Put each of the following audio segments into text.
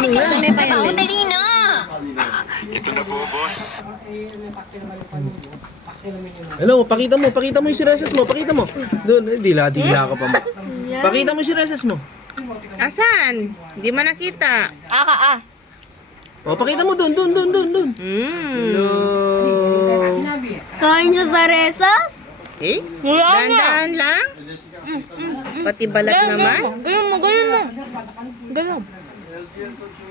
na yan. Dali na. Ito na po, boss. Hello, pakita mo yung siresas mo, pakita mo. Doon, dila ka pa mo. Pakita mo yung siresas mo. Asan? Hindi mo nakita. O, pakita mo doon. Hello. Kain siya sa resas? Eh? Dahan-dahan lang? Pati balat naman? Ganyan mo. Ganyan.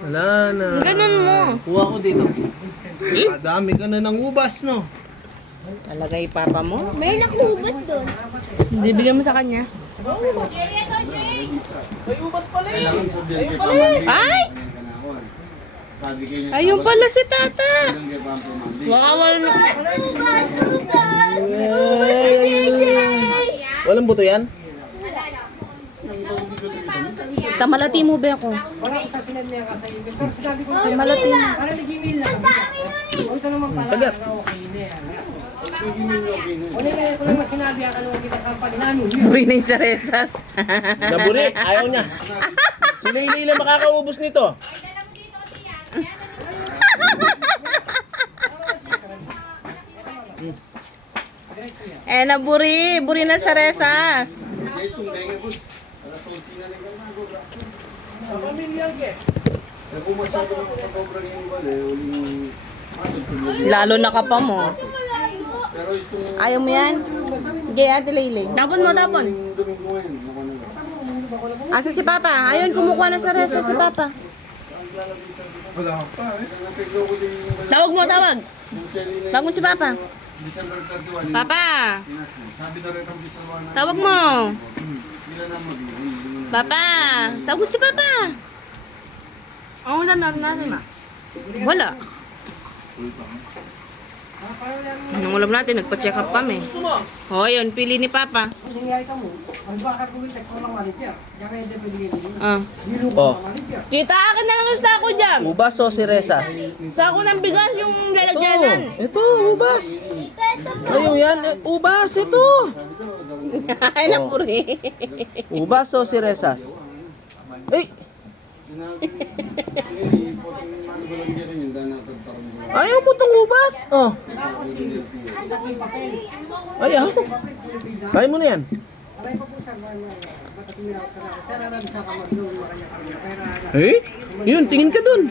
Wala na. Ganun mo. Kuha ko dito. Dami ka na ng ubas, no? Talagay papa mo? May nakubas doon. Hindi, bigyan mo sa kanya. May ubas pala eh. Ay! Ayun pala si tata. Wakawala na. Walang buto yan? Tamalati mo ba ako? Tamalati mo. Tagat. Buri na yung saresas. Naburi, ayaw niya. Si Laylay lang makakaubos nito. Naburi. Buri na saresas. Lalo na ka pa mo. Ayaw mo yan? Sige, Ate Laylay. Tapon mo. Asa si Papa? Ayun, kumukuha na saresas si Papa. Tawag mo. Tawag mo si Papa. Papa! Tawag mo! Papa! Tawag mo si Papa! Oo, wala. Anong ulam natin? Nagpa-check up kami. O, yun. Pili ni Papa. Oh, Kita akin na lang yung sako dyan. ubas o siresas? Sako ng bigas yung lalagyanan. Ito, ubas. Ayaw yan, ubas, ito. Ay, napuri. Ubas o siresas? Ay! Ayaw mo tong ubas? Oh. Ayaw. Kaya mo na yan. Eh? Yun, tingin ka dun.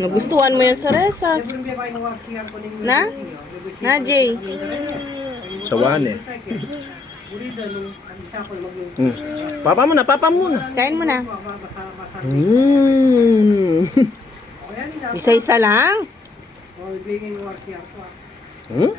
Nagustuhan mo yan sa resas. Na? Na, Jay? Sawan eh. Papa mo na. Kain mo na. Mm. Isa-isa lang? Hmm?